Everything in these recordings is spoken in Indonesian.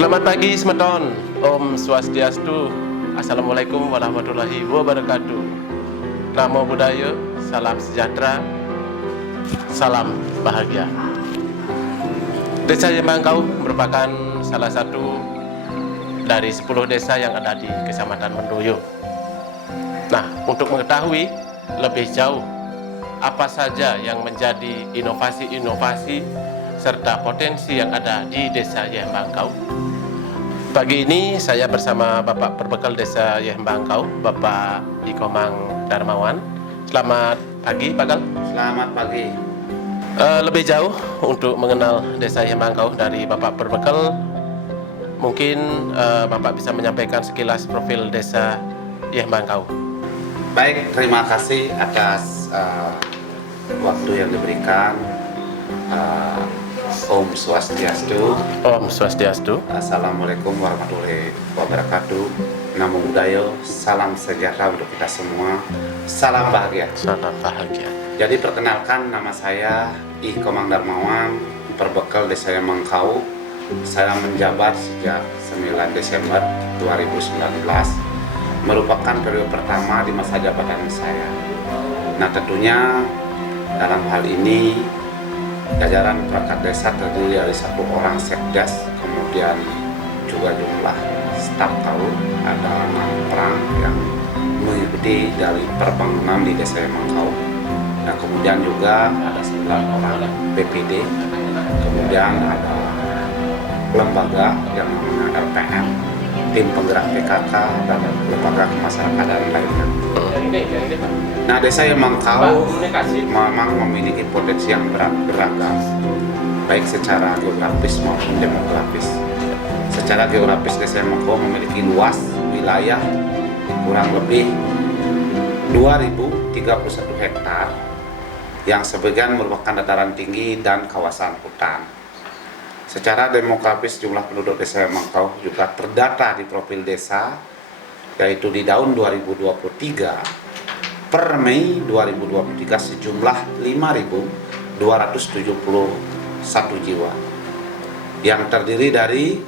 Selamat pagi semeton, Om Swastiastu, Assalamualaikum warahmatullahi wabarakatuh. Namo Buddhaya, salam sejahtera, salam bahagia. Desa Yembangkau merupakan salah satu dari 10 desa yang ada di Kecamatan Mendoyo. Nah, untuk mengetahui lebih jauh apa saja yang menjadi inovasi-inovasi serta potensi yang ada di Desa Yembangkau, pagi ini saya bersama Bapak Perbekal Desa Yembangkau, Bapak Ikomang Darmawan. Selamat pagi, Pak Gal. Selamat pagi. Lebih jauh untuk mengenal Desa Yembangkau dari Bapak Perbekal, mungkin Bapak bisa menyampaikan sekilas profil Desa Yembangkau. Baik, terima kasih atas waktu yang diberikan. Om Swastiastu. Om Swastiastu. Assalamualaikum warahmatullahi wabarakatuh. Namo Buddhaya, salam sejahtera untuk kita semua. Salam bahagia. Salam bahagia. Jadi perkenalkan, nama saya Ikomang Darmawan, Perbekal Desa Yembangkau. Saya menjabat sejak 9 Desember 2019. Merupakan periode pertama di masa jabatan saya. Nah, tentunya dalam hal ini jajaran perangkat desa terdiri dari 1 orang sekdes, kemudian juga jumlah staf tahun ada 6 orang yang mengikuti dari perbangunan di Desa Yembangkau. Nah, kemudian juga ada 9 orang PPD, kemudian ada lembaga yang namanya LPM, tim penggerak PKK, dan lembaga kemasyarakatan lainnya. Nah, Desa Yembangkau memang memiliki potensi yang beragam, baik secara geografis maupun demografis. Secara geografis, Desa Yembangkau memiliki luas wilayah kurang lebih 2031 hektar, yang sebagian merupakan dataran tinggi dan kawasan hutan. Secara demografis, jumlah penduduk Desa Yembangkau juga terdata di profil desa, yaitu di tahun 2023 per Mei 2023 sejumlah 5.271 jiwa, yang terdiri dari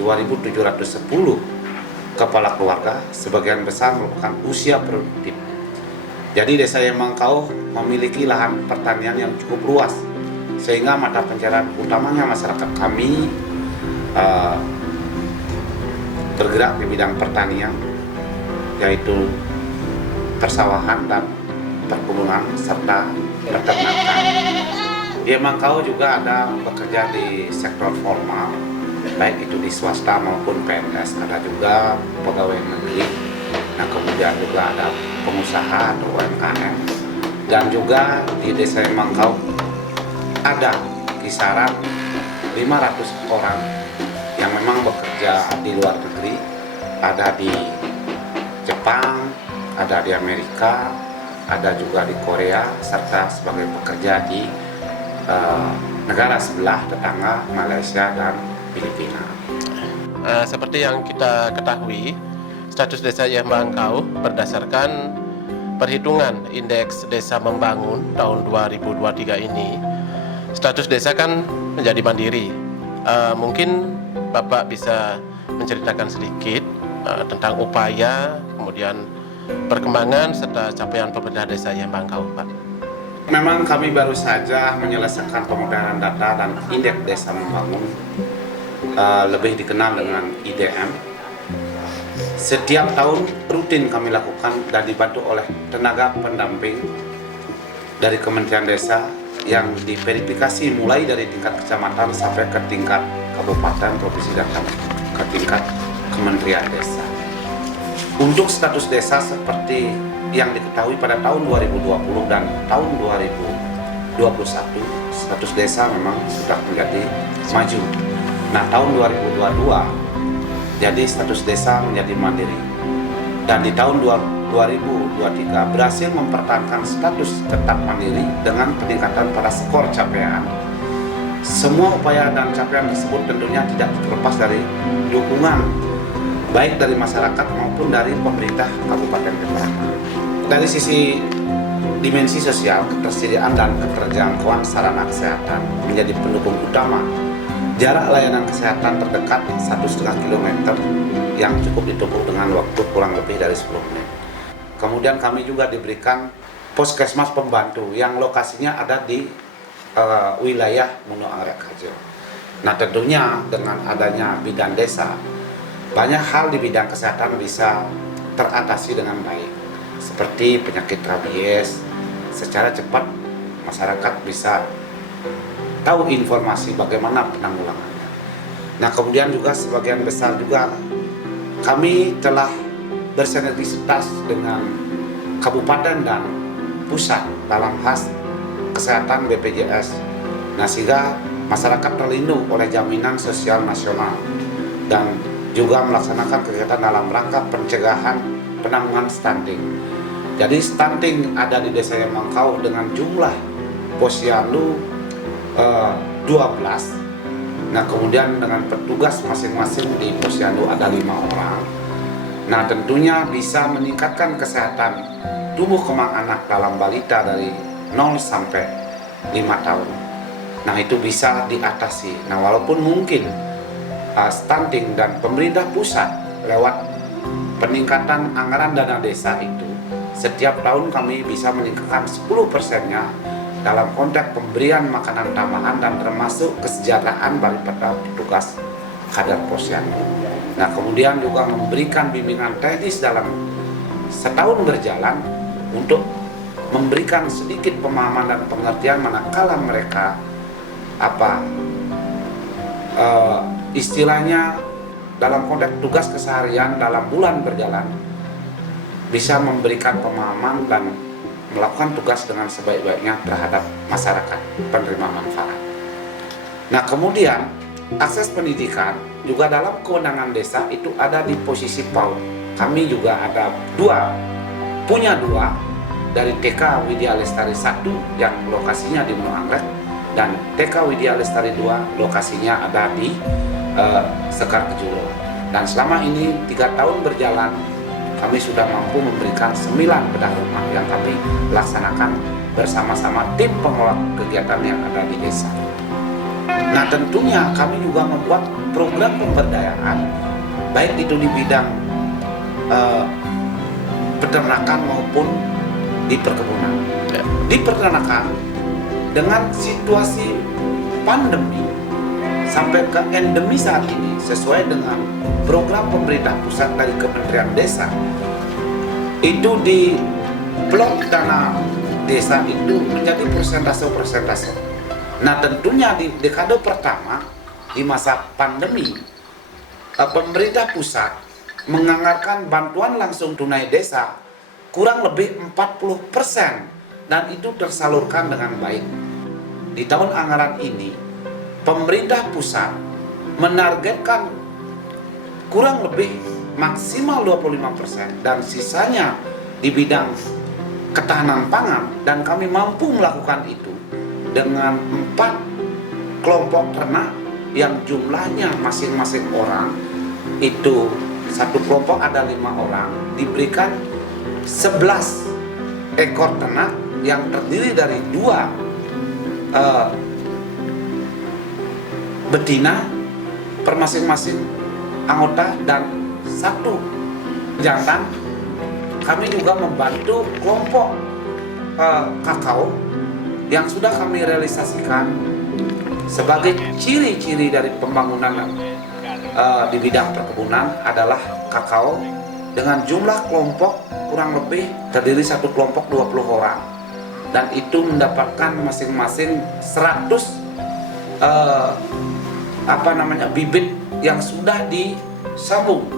2.710 kepala keluarga, sebagian besar merupakan usia produktif. Jadi Desa Yembangkau memiliki lahan pertanian yang cukup luas, sehingga mata pencarian utamanya masyarakat kami bergerak di bidang pertanian, yaitu persawahan dan perkebunan serta peternakan. Di Yembangkau juga ada bekerja di sektor formal, baik itu di swasta maupun PNS, ada juga pegawai negeri. Nah, kemudian juga ada pengusaha atau UMKM, dan juga di Desa Yembangkau ada kisaran 500 orang yang memang bekerja di luar negeri, ada di Jepang, ada di Amerika, ada juga di Korea, serta sebagai pekerja di negara sebelah tetangga Malaysia dan Filipina. Seperti yang kita ketahui, status Desa Yembangkau berdasarkan perhitungan Indeks Desa Membangun tahun 2023 ini, status desa kan menjadi mandiri. Mungkin Bapak bisa menceritakan sedikit tentang upaya, kemudian perkembangan serta capaian pemerintah Desa Yembangkau, Pak. Memang kami baru saja menyelesaikan pemodelan data dan Indeks Desa Membangun, lebih dikenal dengan IDM. Setiap tahun rutin kami lakukan dan dibantu oleh tenaga pendamping dari Kementerian Desa yang diverifikasi mulai dari tingkat kecamatan sampai ke tingkat kabupaten, provinsi, dan ke tingkat Kementerian Desa. Untuk status desa seperti yang diketahui pada tahun 2020 dan tahun 2021, status desa memang sudah menjadi maju. Nah, tahun 2022 jadi status desa menjadi mandiri, dan di tahun 2023 berhasil mempertahankan status tetap mandiri dengan peningkatan pada skor capaian. Semua upaya dan capaian tersebut tentunya tidak terlepas dari dukungan baik dari masyarakat maupun dari pemerintah kabupaten kota. Dari sisi dimensi sosial, ketersediaan dan keterjangkauan sarana kesehatan menjadi pendukung utama jarak layanan kesehatan terdekat 1,5 kilometer yang cukup ditempuh dengan waktu kurang lebih dari 10 menit. Kemudian kami juga diberikan puskesmas pembantu yang lokasinya ada di wilayah Muno Anggrek Harjo. Nah, tentunya dengan adanya bidan desa, banyak hal di bidang kesehatan bisa teratasi dengan baik. Seperti penyakit rabies, secara cepat masyarakat bisa tahu informasi bagaimana penanggulangannya. Nah, kemudian juga sebagian besar juga kami telah bersinergisitas dengan kabupaten dan pusat dalam hal kesehatan BPJS. Nah, sehingga masyarakat terlindung oleh jaminan sosial nasional dan juga melaksanakan kegiatan dalam rangka pencegahan penanggulangan stunting. Jadi stunting ada di Desa Yamangkau dengan jumlah posyandu 12. Nah, kemudian dengan petugas masing-masing di posyandu ada 5 orang. Nah, tentunya bisa meningkatkan kesehatan tumbuh kembang anak dalam balita dari 0 sampai 5 tahun. Nah, itu bisa diatasi. Nah, walaupun mungkin stunting dan pemerintah pusat lewat peningkatan anggaran dana desa itu setiap tahun kami bisa meningkatkan 10%-nya dalam konteks pemberian makanan tambahan dan termasuk kesejahteraan daripada petugas kader posyandu. Nah, kemudian juga memberikan bimbingan teknis dalam setahun berjalan untuk memberikan sedikit pemahaman dan pengertian manakala mereka istilahnya dalam konteks tugas keseharian dalam bulan berjalan bisa memberikan pemahaman dan melakukan tugas dengan sebaik-baiknya terhadap masyarakat penerima manfaat. Nah, kemudian akses pendidikan juga dalam kewenangan desa itu ada di posisi PAUD. Kami juga ada punya dua dari TK Widya Lestari 1 yang lokasinya di Muno Anggrek dan TK Widya Lestari 2 lokasinya ada di Sekar Kejulo. Dan selama ini 3 tahun berjalan kami sudah mampu memberikan 9 bedah rumah yang kami laksanakan bersama-sama tim pengelola kegiatan yang ada di desa. Nah, tentunya kami juga membuat program pemberdayaan baik itu di bidang peternakan maupun di perkebunan. Di peternakan dengan situasi pandemi sampai ke endemi saat ini sesuai dengan program pemerintah pusat dari Kementerian Desa itu di blok dana desa itu menjadi persentase. Nah, tentunya di dekade pertama di masa pandemi pemerintah pusat menganggarkan bantuan langsung tunai desa kurang lebih 40% dan itu tersalurkan dengan baik. Di tahun anggaran ini pemerintah pusat menargetkan kurang lebih maksimal 25% dan sisanya di bidang ketahanan pangan, dan kami mampu melakukan itu dengan 4 kelompok ternak yang jumlahnya masing-masing orang itu satu kelompok ada 5 orang diberikan 11 ekor ternak yang terdiri dari 2 betina per masing-masing anggota dan 1 jantan. Kami juga membantu kelompok kakao yang sudah kami realisasikan sebagai ciri-ciri dari pembangunan di bidang perkebunan adalah kakao dengan jumlah kelompok kurang lebih terdiri satu kelompok 20 orang dan itu mendapatkan masing-masing 100 bibit yang sudah disambung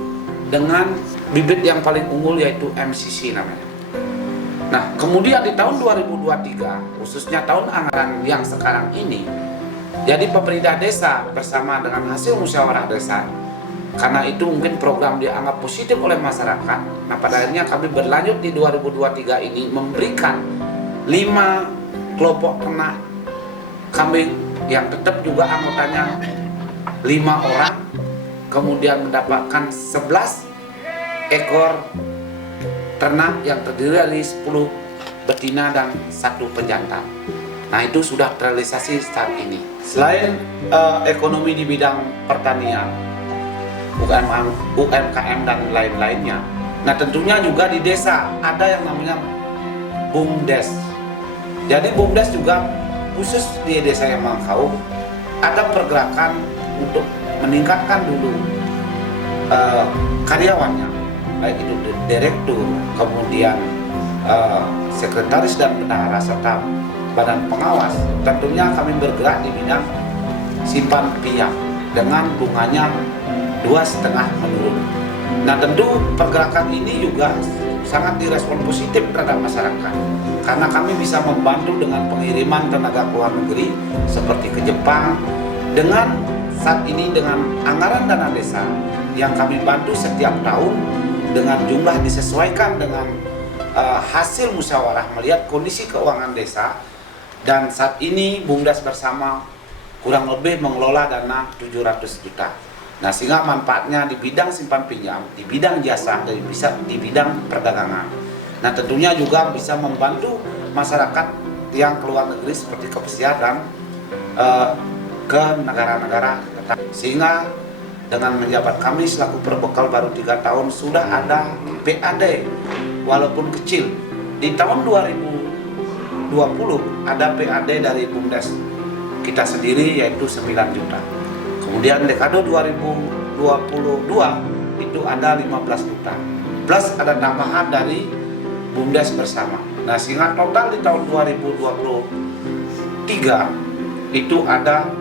dengan bibit yang paling unggul yaitu MCC namanya. Nah, kemudian di tahun 2023 khususnya tahun anggaran yang sekarang ini, jadi pemerintah desa bersama dengan hasil musyawarah desa, karena itu mungkin program dianggap positif oleh masyarakat. Nah, pada akhirnya kami berlanjut di 2023 ini memberikan 5 kelompok ternak kambing yang tetap juga anggotanya 5 orang, kemudian mendapatkan 11 ekor ternak yang terdiri dari 10 betina dan 1 penjantan. Nah itu sudah terrealisasi saat ini. Selain ekonomi di bidang pertanian, UMKM dan lain-lainnya. Nah tentunya juga di desa ada yang namanya BUMDes. Jadi BUMDes juga khusus di desa yang Mangkau ada pergerakan untuk meningkatkan dulu karyawannya, baik itu direktur, kemudian sekretaris dan bendahara serta badan pengawas. Tentunya kami bergerak di bidang simpan pinjam dengan bunganya 2,5 menurun. Nah tentu pergerakan ini juga sangat direspon positif terhadap masyarakat karena kami bisa membantu dengan pengiriman tenaga ke luar negeri seperti ke Jepang dengan saat ini dengan anggaran dana desa yang kami bantu setiap tahun dengan jumlah disesuaikan dengan hasil musyawarah melihat kondisi keuangan desa, dan saat ini BUMDes bersama kurang lebih mengelola dana 700 juta. Nah sehingga manfaatnya di bidang simpan pinjam, di bidang jasa, dan bisa di bidang perdagangan. Nah tentunya juga bisa membantu masyarakat yang keluar negeri seperti ke pesiar dan ke negara-negara, sehingga dengan menjabat kami selaku perbekal baru 3 tahun sudah ada PAD walaupun kecil. Di tahun 2020 ada PAD dari BUMDes kita sendiri yaitu 9 juta. Kemudian dekade 2022 itu ada 15 juta. Plus ada tambahan dari BUMDes bersama. Nah sehingga total di tahun 2023 itu ada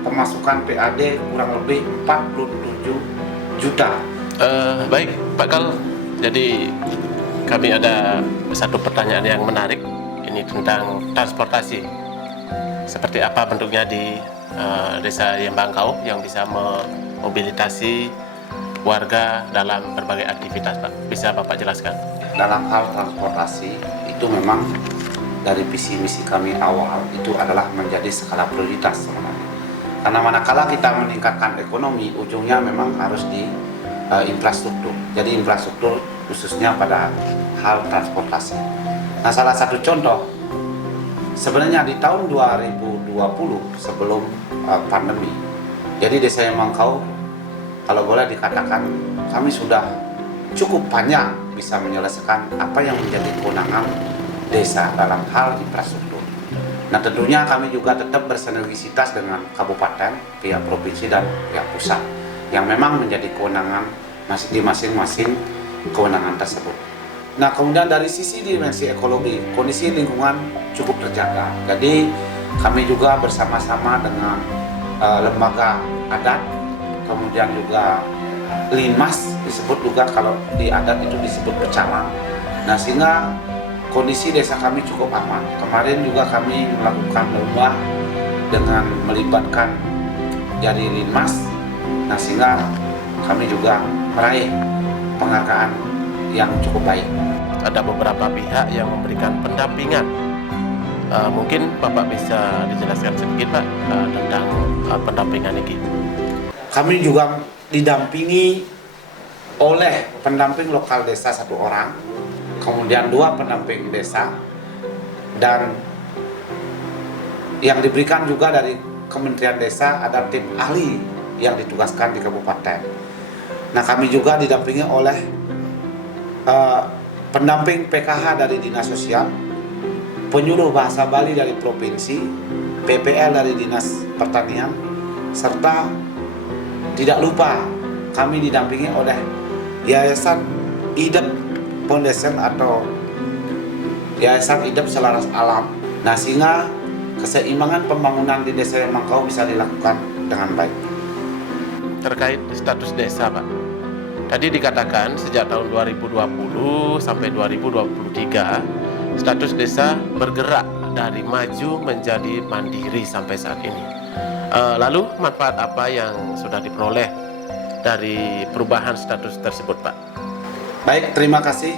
pemasukan PAD kurang lebih 47 juta. Baik Pak Kal, jadi kami ada satu pertanyaan yang menarik ini tentang transportasi. Seperti apa bentuknya di desa Yembangkau yang bisa memobilitasi warga dalam berbagai aktivitas, Pak? Bisa Bapak jelaskan? Dalam hal transportasi itu memang dari visi misi kami awal itu adalah menjadi skala prioritas sebenarnya. Karena manakala kita meningkatkan ekonomi, ujungnya memang harus di infrastruktur. Jadi infrastruktur khususnya pada hal transportasi. Nah salah satu contoh, sebenarnya di tahun 2020 sebelum pandemi, jadi desa Yembangkau kalau boleh dikatakan kami sudah cukup panjang bisa menyelesaikan apa yang menjadi kewenangan desa dalam hal infrastruktur. Nah tentunya kami juga tetap bersinergisitas dengan kabupaten, pihak provinsi dan pihak pusat yang memang menjadi kewenangan di masing-masing kewenangan tersebut. Nah kemudian dari sisi dimensi ekologi, kondisi lingkungan cukup terjaga. Jadi kami juga bersama-sama dengan lembaga adat, kemudian juga linmas disebut juga kalau di adat itu disebut pecalang. Nah sehingga kondisi desa kami cukup aman. Kemarin juga kami melakukan lomba dengan melibatkan dari linmas. Nah sehingga kami juga meraih penghargaan yang cukup baik. Ada beberapa pihak yang memberikan pendampingan. Mungkin Bapak bisa dijelaskan sedikit Pak tentang pendampingan ini. Kami juga didampingi oleh pendamping lokal desa 1 orang, kemudian 2 pendamping desa, dan yang diberikan juga dari Kementerian Desa ada tim ahli yang ditugaskan di kabupaten. Nah kami juga didampingi oleh pendamping PKH dari Dinas Sosial, penyuluh bahasa Bali dari Provinsi, PPL dari Dinas Pertanian, serta tidak lupa kami didampingi oleh Yayasan IDEP Foundation atau Yayasan IDEP Selaras Alam. Nah sehingga keseimbangan pembangunan di desa Yembangkau bisa dilakukan dengan baik. Terkait status desa Pak, tadi dikatakan sejak tahun 2020 sampai 2023 status desa bergerak dari maju menjadi mandiri sampai saat ini. Lalu manfaat apa yang sudah diperoleh dari perubahan status tersebut Pak? Baik, terima kasih.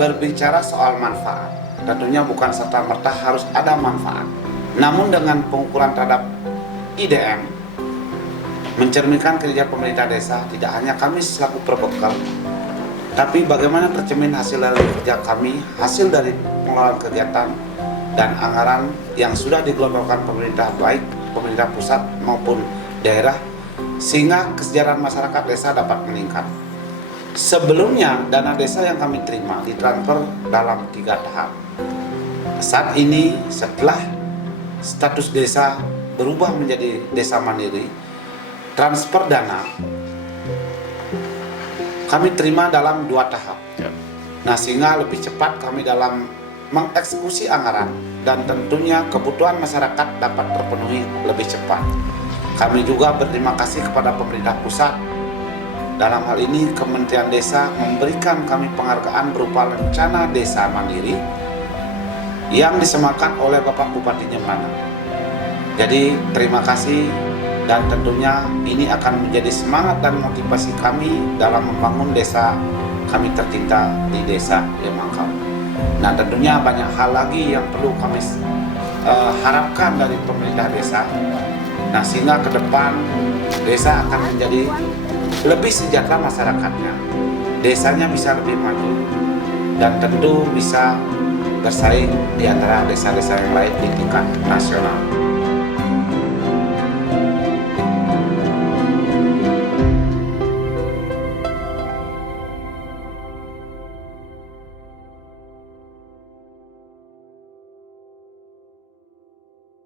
Berbicara soal manfaat, tentunya bukan serta-merta harus ada manfaat. Namun dengan pengukuran terhadap IDM, mencerminkan kerja pemerintah desa, tidak hanya kami selaku perbekal, tapi bagaimana tercermin hasil dari kerja kami, hasil dari pengelolaan kegiatan dan anggaran yang sudah digelontorkan pemerintah, baik pemerintah pusat maupun daerah, sehingga kesejahteraan masyarakat desa dapat meningkat. Sebelumnya dana desa yang kami terima ditransfer dalam 3 tahap. Saat ini setelah status desa berubah menjadi desa mandiri, transfer dana kami terima dalam 2 tahap. Nah, sehingga lebih cepat kami dalam mengeksekusi anggaran dan tentunya kebutuhan masyarakat dapat terpenuhi lebih cepat. Kami juga berterima kasih kepada pemerintah pusat. Dalam hal ini Kementerian Desa memberikan kami penghargaan berupa rencana desa mandiri yang disemakan oleh Bapak Bupati Jembrana. Jadi terima kasih, dan tentunya ini akan menjadi semangat dan motivasi kami dalam membangun desa kami tercinta di Desa Yemangkau. Nah, tentunya banyak hal lagi yang perlu kami harapkan dari pemerintah desa. Nah, sehingga ke depan desa akan menjadi lebih sejahtera masyarakatnya, desanya bisa lebih maju, dan tentu bisa bersaing di antara desa-desa yang lain di tingkat nasional.